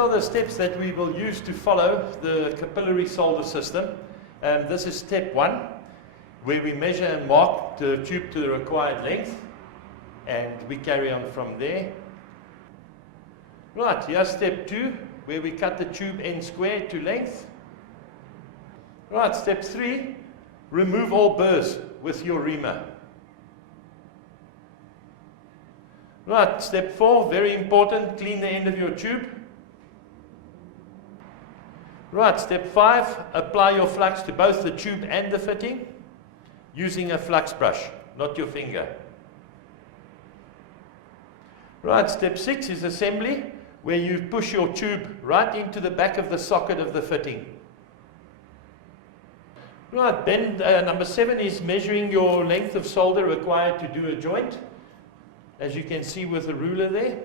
are the steps that we will use to follow the capillary solder system. This is step 1, where we measure and mark the tube to the required length, and we carry on from there. Right, here's step 2, where we cut the tube end square to length. Right, step 3, remove all burrs with your reamer. Right, step 4, very important, clean the end of your tube. Right, step 5, apply your flux to both the tube and the fitting using a flux brush, not your finger. Right, step 6 is assembly, where you push your tube right into the back of the socket of the fitting. Right, then number 7 is measuring your length of solder required to do a joint, as you can see with the ruler there.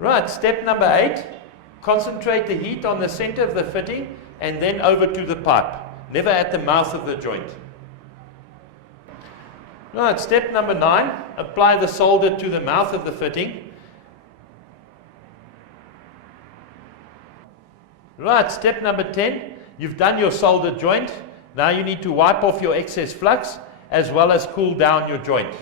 Right, step number 8, concentrate the heat on the center of the fitting and then over to the pipe, never at the mouth of the joint. Right, step number 9, apply the solder to the mouth of the fitting. Right, step number 10, you've done your solder joint. Now you need to wipe off your excess flux as well as cool down your joint.